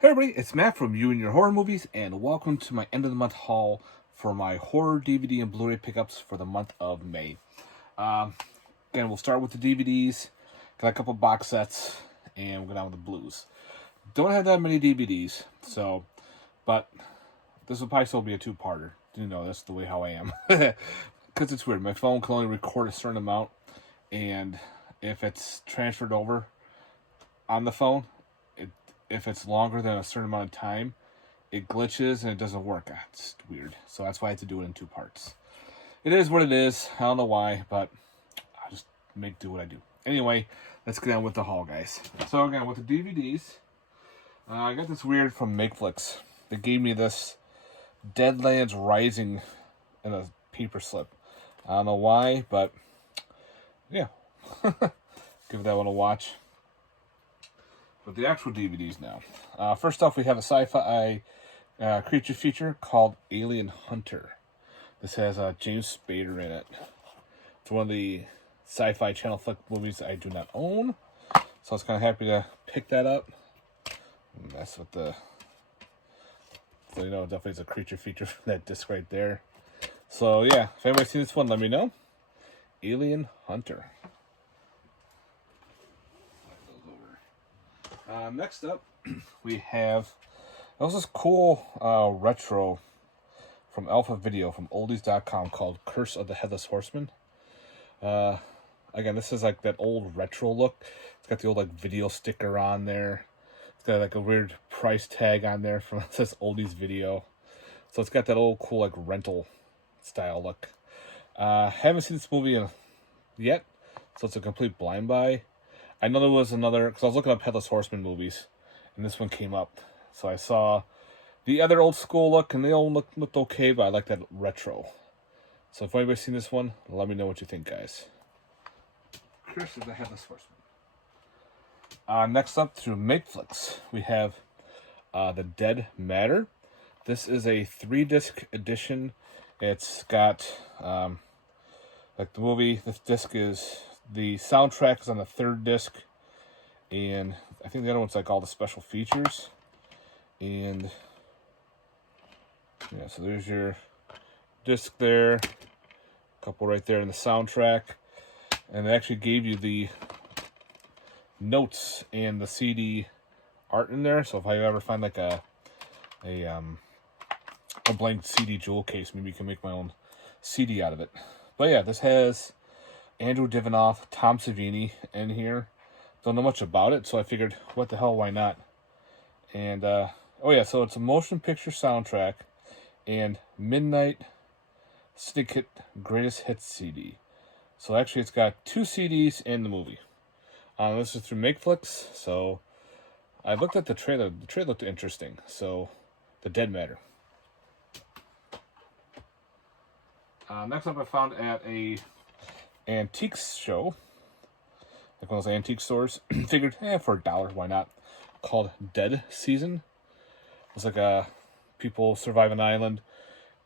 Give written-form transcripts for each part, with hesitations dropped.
Hey everybody, it's Matt from You and Your Horror Movies, and welcome to my end of the month haul for my horror DVD and Blu-ray pickups for the month of May. Again, we'll start with the DVDs, got a couple box sets, and we'll go down with the blues. Don't have that many DVDs, but this will probably still be a two-parter. You know, that's the way how I am. Because it's weird, my phone can only record a certain amount, and if it's transferred over on the phone, if it's longer than a certain amount of time, it glitches and it doesn't work. It's weird. So that's why I had to do it in two parts. It is what it is. I don't know why, but I'll just do what I do. Anyway, let's get on with the haul, guys. So again, with the DVDs, I got this weird from Makeflix. They gave me this Deadlands Rising in a paper slip. I don't know why, but yeah. Give that one a watch. But the actual DVDs now. First off, we have a sci-fi creature feature called Alien Hunter. This has James Spader in it. It's one of the sci-fi channel flick movies I do not own. So I was kind of happy to pick that up. And that's what so you know, definitely is a creature feature for that disc right there. So yeah, if anybody's seen this one, let me know. Alien Hunter. Next up, we have this cool retro from Alpha Video from oldies.com called Curse of the Headless Horseman. Again, this is like that old retro look. It's got the old like video sticker on there. It's got like a weird price tag on there from it says Oldies Video. So it's got that old cool like rental style look. Haven't seen this movie yet, so it's a complete blind buy. I know there was another, because I was looking up Headless Horseman movies, and this one came up. So I saw the other old school look, and they all looked okay, but I like that retro. So if anybody's seen this one, let me know what you think, guys. Curse of the Headless Horseman. Next up, through Makeflix, we have The Dead Matter. This is a 3-disc edition. It's got, like the movie, this disc is... The soundtrack is on the 3rd disc, and I think the other one's like all the special features. And yeah, so there's your disc there, a couple right there in the soundtrack, and they actually gave you the notes and the CD art in there. So if I ever find like a blank CD jewel case, maybe you can make my own CD out of it. But yeah, this has Andrew Divinoff, Tom Savini in here. Don't know much about it, so I figured, what the hell, why not? And, oh yeah, so it's a motion picture soundtrack and Midnight Syndicate Greatest Hits CD. So actually, it's got 2 CDs in the movie. This is through Makeflix, so I looked at the trailer. The trailer looked interesting, so The Dead Matter. Next up, I found at a antiques show, like one of those antique stores. Figured, for $1, why not? Called Dead Season. It's like people survive an island,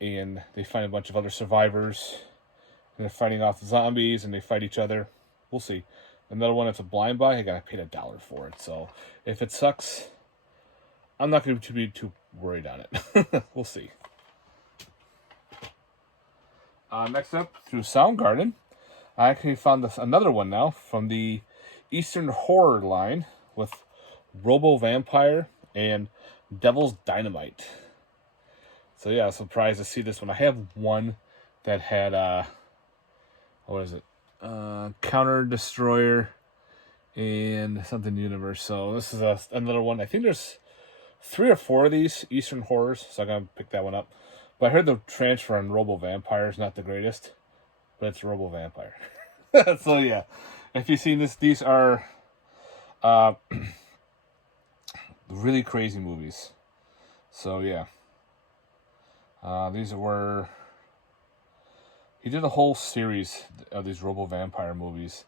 and they find a bunch of other survivors, and they're fighting off zombies, and they fight each other. We'll see. Another one that's a blind buy. I paid $1 for it, so if it sucks, I'm not going to be too worried on it. We'll see. Next up, through Soundgarden, I actually found another one now from the Eastern Horror line with Robo Vampire and Devil's Dynamite. So yeah, I was surprised to see this one. I have one that had what is it? Counter Destroyer and something Universe. So this is another one. I think there's 3 or 4 of these Eastern Horrors, so I'm gonna pick that one up. But I heard the transfer on Robo Vampire is not the greatest. But it's Robo Vampire. So yeah, if you've seen this, these are really crazy movies. So yeah, these were... He did a whole series of these Robo Vampire movies,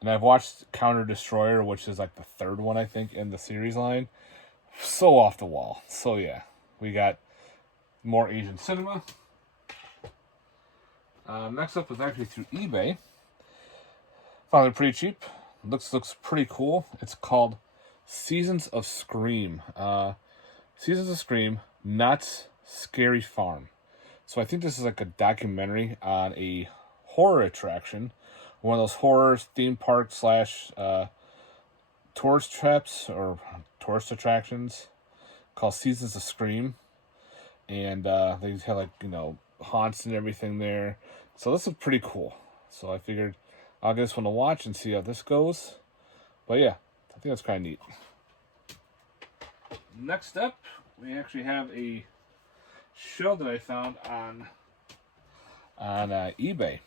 and I've watched Counter Destroyer, which is like the 3rd one I think in the series line. So off the wall. So yeah, we got more Asian cinema. Next up is actually through eBay. Found it pretty cheap. Looks pretty cool. It's called Seasons of Scream. Seasons of Scream, Knott's Scary Farm. So I think this is like a documentary on a horror attraction, one of those horror theme park slash tourist traps or tourist attractions called Seasons of Scream. And they have like, haunts and everything there. So this is pretty cool. So I figured I'll get this one to watch and see how this goes. But yeah, I think that's kind of neat. Next up, we actually have a show that I found on eBay.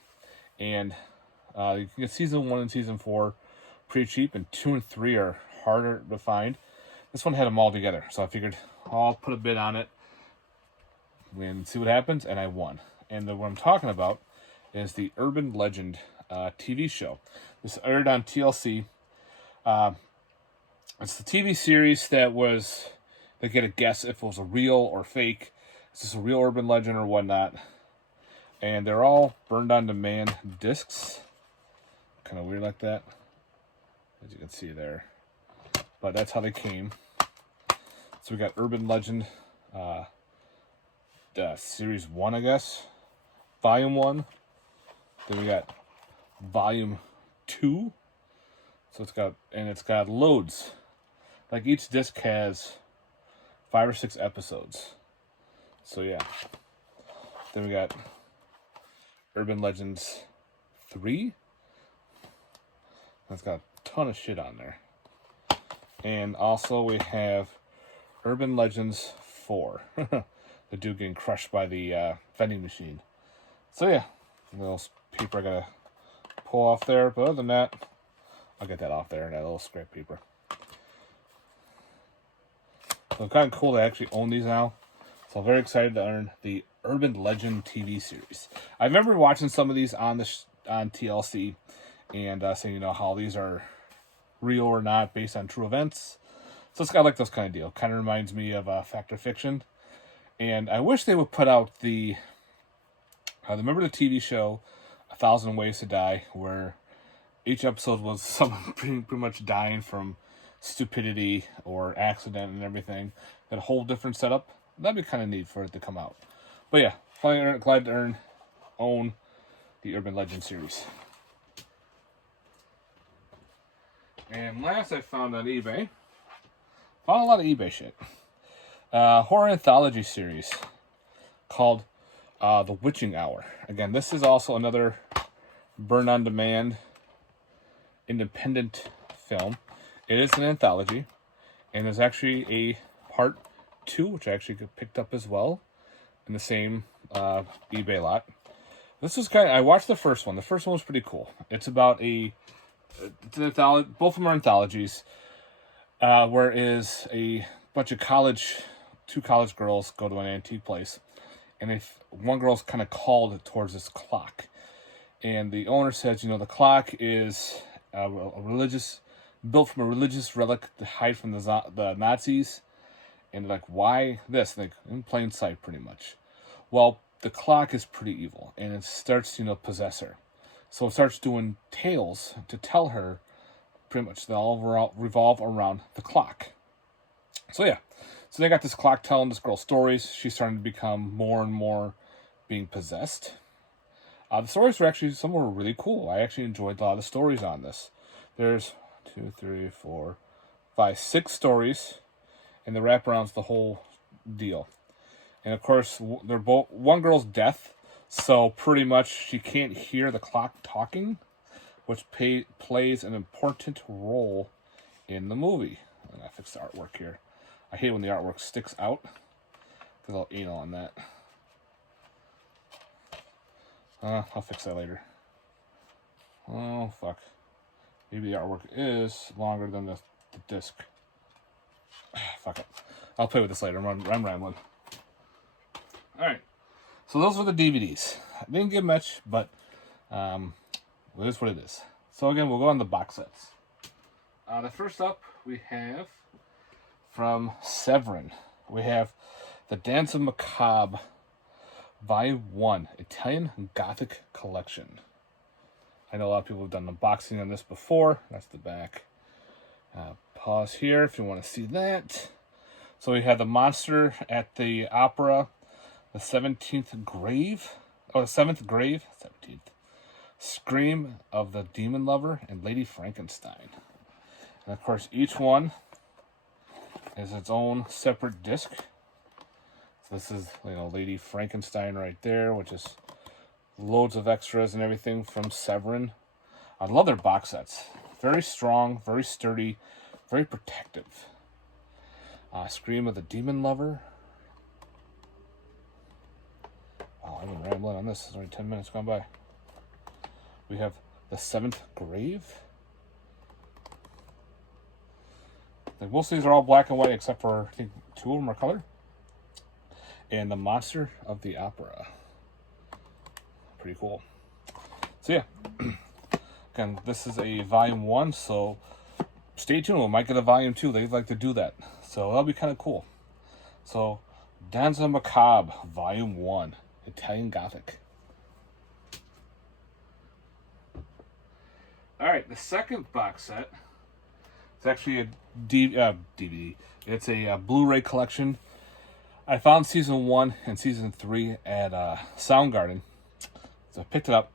And you can get season 1 and season 4 pretty cheap, and 2 and 3 are harder to find. This one had them all together, so I figured I'll put a bid on it and see what happens, and I won. And what I'm talking about is the Urban Legend TV show. This aired on TLC. It's the TV series that was, they get a guess if it was a real or fake. Is this a real urban legend or whatnot? And they're all burned on demand discs. Kind of weird like that, as you can see there. But that's how they came. So we got Urban Legend Series 1, I guess. Volume 1. Then we got Volume 2. So it's got loads. Like each disc has 5 or 6 episodes. So yeah. Then we got Urban Legends 3. That's got a ton of shit on there. And also we have Urban Legends 4. The dude getting crushed by the vending machine. So yeah, a little paper I gotta pull off there. But other than that, I'll get that off there, that little scrap paper. So it's kind of cool to actually own these now. So I'm very excited to earn the Urban Legend TV series. I remember watching some of these on TLC and saying, how these are real or not based on true events. So it's kind of like those kind of deal. Kind of reminds me of Fact or Fiction. And I wish they would put out remember the TV show 1,000 Ways to Die, where each episode was someone pretty much dying from stupidity or accident and everything. Got a whole different setup. That'd be kind of neat for it to come out. But yeah, glad to own the Urban Legend series. And last I found on eBay. Found a lot of eBay shit. Horror anthology series called The Witching Hour. Again, this is also another burn-on-demand independent film. It is an anthology, and there's actually a part 2, which I actually picked up as well in the same eBay lot. This is I watched the first one. The first one was pretty cool. It's about it's an anthology. Both of them are anthologies. Where is a bunch of two college girls go to an antique place, and one girl's kind of called towards this clock, and the owner says, the clock is built from a religious relic to hide from the Nazis, and like, why this? Like, in plain sight, pretty much. Well, the clock is pretty evil, and it starts, possess her. So it starts doing tales to tell her, pretty much, they all revolve around the clock. So yeah, so they got this clock telling this girl stories. She's starting to become more and more being possessed. The stories were actually, some were really cool. I actually enjoyed a lot of the stories on this. There's 2, 3, 4, 5, 6 stories, and the wraparound's the whole deal. And of course, they're both one girl's death, so pretty much she can't hear the clock talking, which plays an important role in the movie. I'm gonna fix the artwork here. I hate when the artwork sticks out, because I'll anal on that. I'll fix that later. Oh, fuck. Maybe the artwork is longer than the disc. Fuck it. I'll play with this later. I'm rambling. Alright. So those were the DVDs. I didn't get much, but it is what it is. So again, we'll go on the box sets. The first up, we have from Severin. We have The Dance of Macabre, Volume 1, Italian Gothic Collection. I know a lot of people have done unboxing on this before. That's the back. Pause here if you want to see that. So we have The Monster at the Opera, The 17th Grave, oh, The Seventh Grave, 17th, Scream of the Demon Lover, and Lady Frankenstein. And of course, each one is its own separate disc. So this is, Lady Frankenstein right there, which is loads of extras and everything from Severin. I love their box sets. Very strong, very sturdy, very protective. Scream of the Demon Lover. Oh, I've been rambling on this. It's already 10 minutes gone by. We have The Seventh Grave. Most of these are all black and white except for, I think, 2 of them are color. And The Monster of the Opera. Pretty cool. So yeah. Again, this is a volume 1, so stay tuned. We might get a volume 2. They like to do that. So that'll be kind of cool. So, Danza Macabre, volume 1. Italian Gothic. Alright, the second box set. It's actually a DVD. It's a Blu-ray collection. I found season 1 and season 3 at Soundgarden. So I picked it up.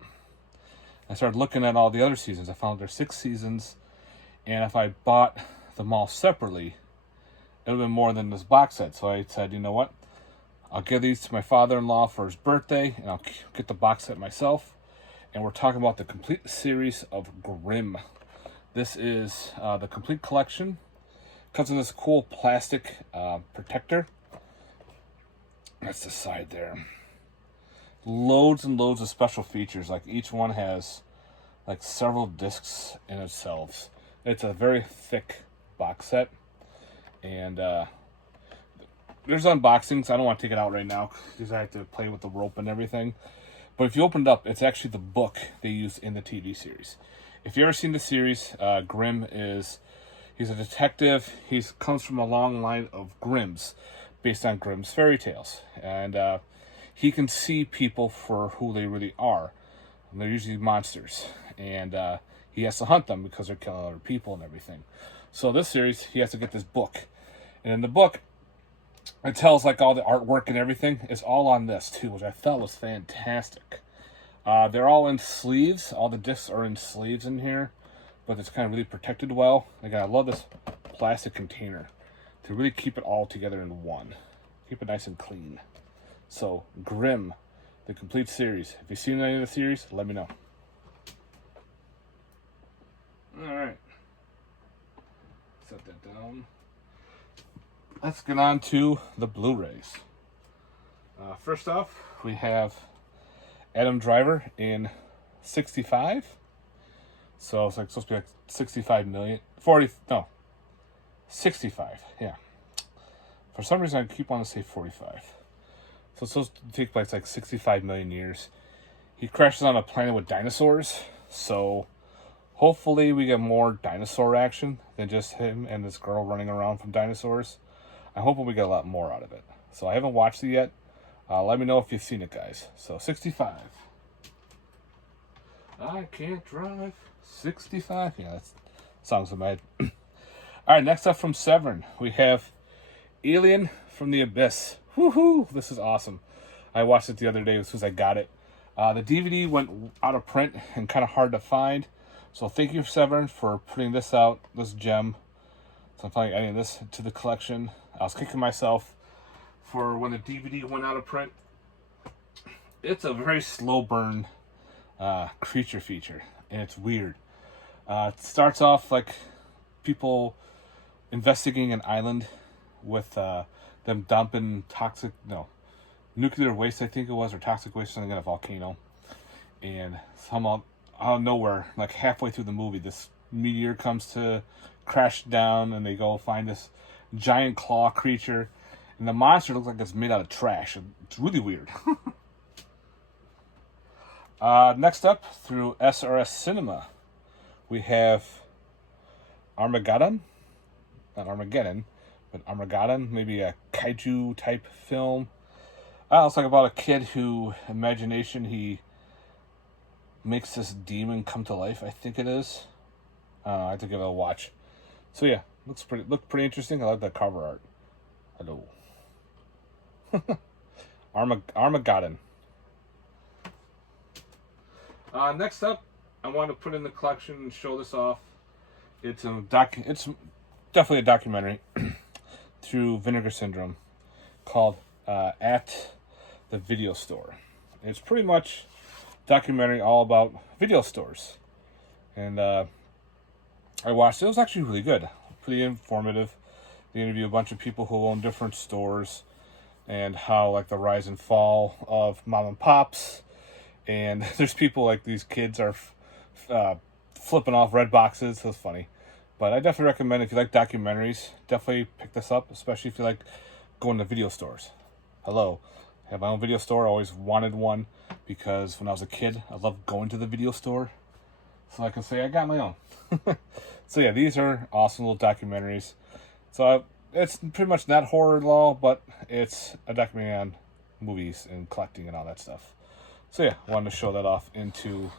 I started looking at all the other seasons. I found there's 6 seasons. And if I bought them all separately, it would have been more than this box set. So I said, you know what? I'll give these to my father-in-law for his birthday, and I'll get the box set myself. And we're talking about the complete series of Grimm. This is the complete collection. Comes in this cool plastic protector. That's the side there. Loads and loads of special features. Like each one has like several discs in itself. It's a very thick box set. And there's unboxings. I don't want to take it out right now because I have to play with the rope and everything. But if you open it up, it's actually the book they use in the TV series. If you've ever seen the series, Grimm he's a detective. He comes from a long line of Grimms, based on Grimm's fairy tales. And he can see people for who they really are. And they're usually monsters. And he has to hunt them because they're killing other people and everything. So this series, he has to get this book. And in the book, it tells like all the artwork and everything. It's all on this too, which I thought was fantastic. They're all in sleeves. All the discs are in sleeves in here, but it's kind of really protected well. Again, I love this plastic container to really keep it all together in one. Keep it nice and clean. So, Grimm, the complete series. If you've seen any of the series, let me know. Alright. Set that down. Let's get on to the Blu-rays. First off, we have Adam Driver in 65. So it's like supposed to be like 65 million. 65, yeah. For some reason, I keep wanting to say 45. So it's supposed to take place like 65 million years. He crashes on a planet with dinosaurs. So hopefully we get more dinosaur action than just him and this girl running around from dinosaurs. I'm hoping we get a lot more out of it. So I haven't watched it yet. Let me know if you've seen it, guys. So 65. I can't drive 65. Yeah, that song's in my head. All right, next up from Severin, we have Alien from the Abyss. Woohoo! This is awesome. I watched it the other day as soon as I got it. The DVD went out of print and kind of hard to find. So thank you, Severin, for putting this out, this gem. So I'm finally adding this to the collection. I was kicking myself for when the DVD went out of print. It's a very slow burn creature feature, and it's weird. It starts off like people investigating an island with them dumping nuclear waste, I think it was, or toxic waste, something in a volcano. And somehow, out of nowhere, like halfway through the movie, this meteor comes to crash down, and they go find this giant claw creature. And the monster looks like it's made out of trash. It's really weird. Next up, through SRS Cinema, we have Armageddon. Not Armageddon, but Armageddon. Maybe a kaiju type film. It's like about a kid who, imagination, he makes this demon come to life, I think it is. I have to give it a watch. So yeah, looked pretty interesting. I like that cover art. Hello. Armageddon. Next up, I want to put in the collection and show this off. It's It's definitely a documentary through Vinegar Syndrome called At the Video Store. It's pretty much a documentary all about video stores, and I watched it. It was actually really good, pretty informative. They interview a bunch of people who own different stores and how like the rise and fall of mom and pops. And there's people like these kids are flipping off red boxes. So it's funny. But I definitely recommend if you like documentaries, definitely pick this up, especially if you like going to video stores. Hello. I have my own video store. I always wanted one because when I was a kid, I loved going to the video store. So I can say I got my own. So yeah, these are awesome little documentaries. So it's pretty much not horror at all, but it's a documentary on movies and collecting and all that stuff. So yeah, I wanted to show that off into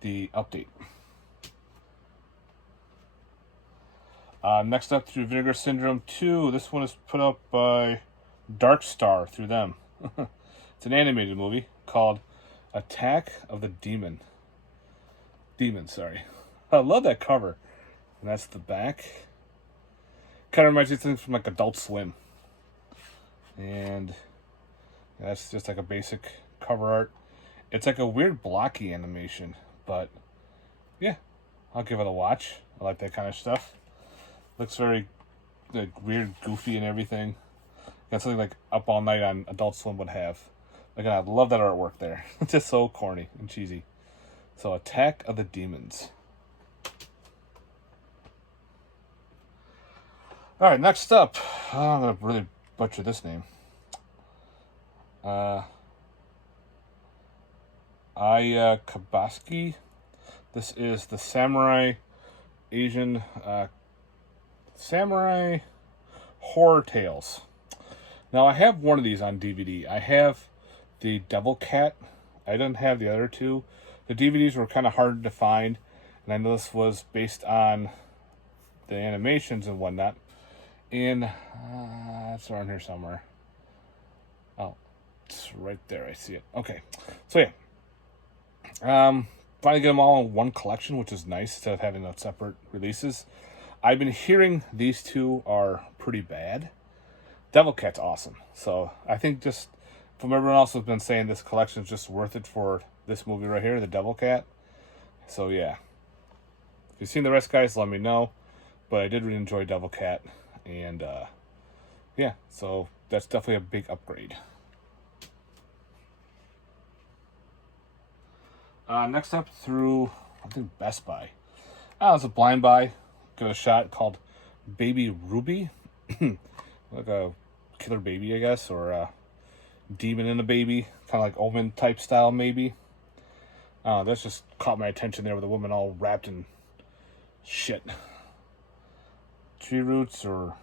the update. Next up, through Vinegar Syndrome 2. This one is put up by Dark Star through them. It's an animated movie called Attack of the Demons. I love that cover. And that's the back. Kind of reminds me of things from like Adult Swim. And that's just like a basic cover art. It's like a weird blocky animation, but yeah, I'll give it a watch. I like that kind of stuff. Looks very like weird, goofy, and everything. Got something like Up All Night on Adult Swim would have. Like, I love that artwork there. It's just so corny and cheesy. So, Attack of the Demons. All right, next up, I'm gonna really butcher this name. Kabaski. This is the Samurai Horror Tales. Now, I have one of these on DVD. I have the Devil Cat. I didn't have the other two. The DVDs were kind of hard to find, and I know this was based on the animations and whatnot. And it's around here somewhere. Oh, it's right there. I see it. Okay, so yeah. Finally get them all in one collection, which is nice instead of having separate releases. I've been hearing these two are pretty bad. Devil Cat's awesome. So I think just from everyone else who's been saying this collection is just worth it for this movie right here, the Devil Cat. So yeah. If you've seen the rest, guys, let me know. But I did really enjoy Devil Cat. And yeah, so that's definitely a big upgrade. Next up, through, I think, Best Buy. It's a blind buy. Give it a shot, called Baby Ruby. Like a killer baby, I guess, or a demon in a baby. Kind of like Omen type style, maybe. That's just caught my attention there with a woman all wrapped in shit. Tree roots or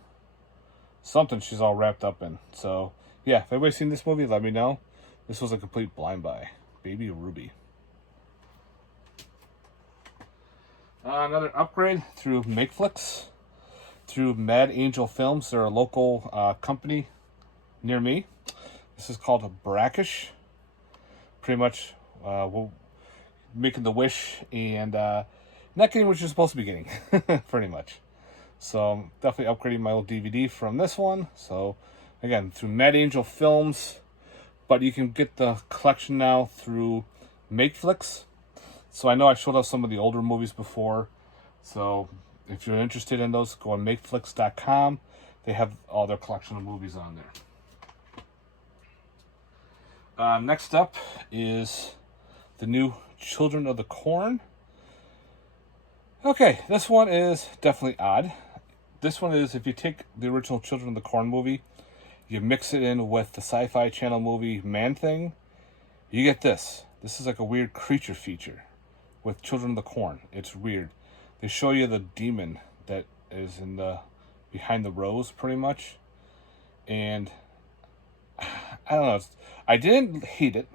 something she's all wrapped up in. So, yeah, if anybody's seen this movie, let me know. This was a complete blind buy. Baby Ruby. Another upgrade through Makeflix, through Mad Angel Films. They're a local company near me. This is called Brackish. Pretty much making the wish and not getting what you're supposed to be getting, pretty much. So I'm definitely upgrading my old DVD from this one. So again, through Mad Angel Films, but you can get the collection now through Makeflix. So I know I showed off some of the older movies before. So if you're interested in those, go on makeflix.com. They have all their collection of movies on there. Next up is the new Children of the Corn. Okay, this one is definitely odd. This one is, if you take the original Children of the Corn movie, you mix it in with the Sci-Fi Channel movie Man-Thing, you get this. This is like a weird creature feature with Children of the Corn. It's weird. They show you the demon that is in the behind the rose, pretty much. And I don't know. I didn't hate it,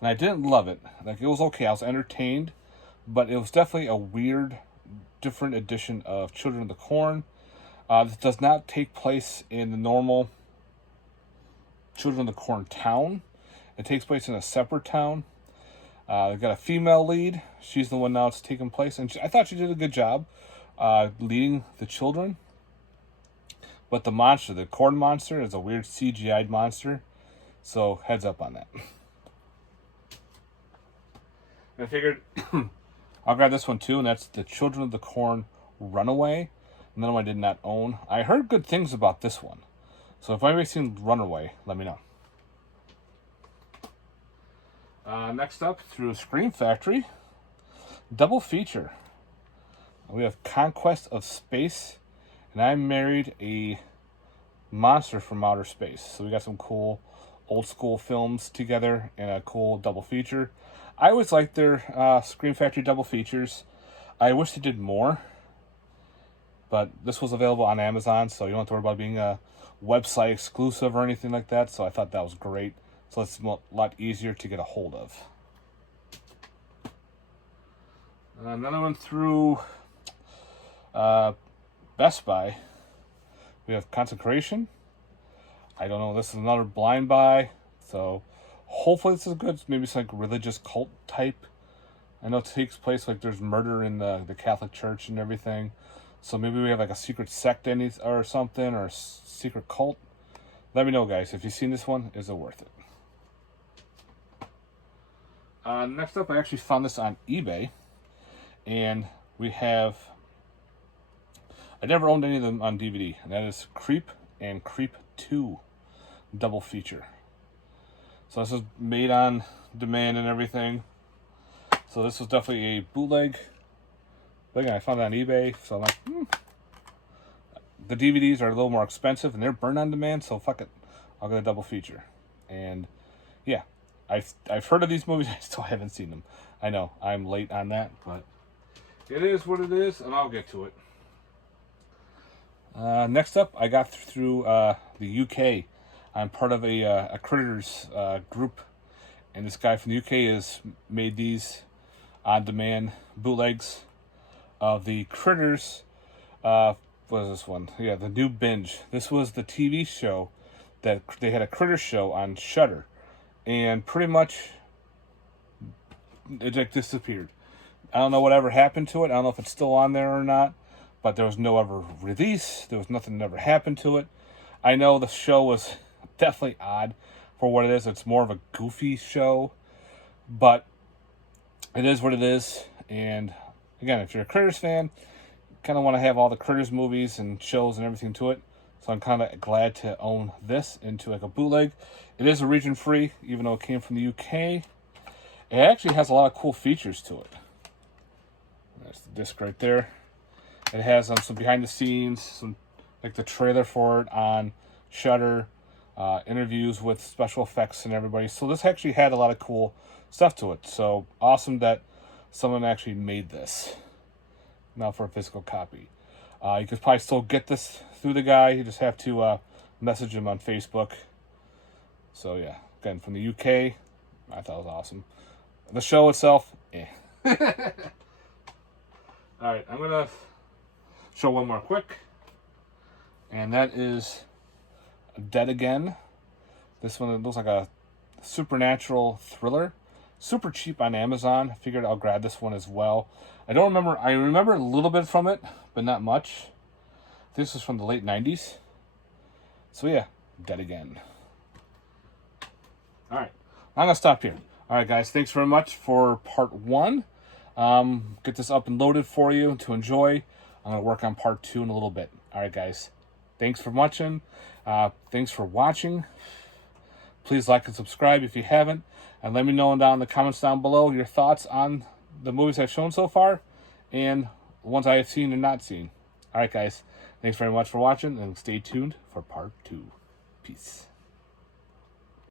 and I didn't love it. Like, it was okay. I was entertained, but it was definitely a weird, different edition of Children of the Corn. This does not take place in the normal Children of the Corn town. It takes place in a separate town. They've got a female lead. She's the one now it's taking place. And I thought she did a good job leading the children. But the monster, the corn monster, is a weird CGI'd monster. So heads up on that. I figured I'll grab this one too, and that's the Children of the Corn Runaway. Another one I did not own. I heard good things about this one. So if anybody's seen Runaway, let me know. Next up, through Scream Factory, double feature. We have Conquest of Space, and I married a monster from outer space. So we got some cool old school films together in a cool double feature. I always like their Scream Factory double features. I wish they did more, but this was available on Amazon, so you don't have to worry about being a website exclusive or anything like that. So I thought that was great. So it's a lot easier to get a hold of. Another one through Best Buy. We have Consecration. I don't know. This is another blind buy. So hopefully this is good. Maybe it's like religious cult type. I know it takes place like there's murder in the Catholic Church and everything. So maybe we have like a secret sect or something, or a secret cult. Let me know, guys. If you've seen this one, is it worth it? Next up, I actually found this on eBay. And we have... I never owned any of them on DVD. And that is Creep and Creep 2 double feature. So this is made on demand and everything. So this was definitely a bootleg. But again, I found it on eBay. So I'm like, The DVDs are a little more expensive and they're burned on demand. So fuck it. I'll get a double feature. And yeah, I've heard of these movies. I still haven't seen them. I know I'm late on that, but it is what it is, and I'll get to it. Next up, I got through the UK. I'm part of a Critters group, and this guy from the UK has made these on-demand bootlegs of the Critters. What is this one? Yeah, the new binge. This was the TV show that they had a Critters show on Shudder. And pretty much, it like disappeared. I don't know whatever happened to it. I don't know if it's still on there or not. But there was no ever release. There was nothing that ever happened to it. I know the show was definitely odd for what it is. It's more of a goofy show. But it is what it is. And again, if you're a Critters fan, you kind of want to have all the Critters movies and shows and everything to it. So I'm kind of glad to own this into like a bootleg. It is region free, even though it came from the UK. It actually has a lot of cool features to it. There's the disc right there. It has some behind the scenes, some like the trailer for it on Shudder, interviews with special effects and everybody. So this actually had a lot of cool stuff to it. So awesome that someone actually made this. Now for a physical copy. You could probably still get this through the guy. You just have to message him on Facebook. So yeah, again, from the UK, I thought it was awesome. The show itself, eh. Alright, I'm going to show one more quick. And that is Dead Again. This one looks like a supernatural thriller. Super cheap on Amazon. I figured I'll grab this one as well. I remember a little bit from it, but not much. This is from the late 90s. So yeah, Dead Again. Alright, I'm going to stop here. Alright guys, thanks very much for part 1. Get this up and loaded for you to enjoy. I'm going to work on part 2 in a little bit. Alright guys, thanks for watching. Thanks for watching. Please like and subscribe if you haven't. And let me know down in the comments down below your thoughts on the movies I've shown so far. And the ones I have seen and not seen. Alright guys, thanks very much for watching. And stay tuned for part 2. Peace.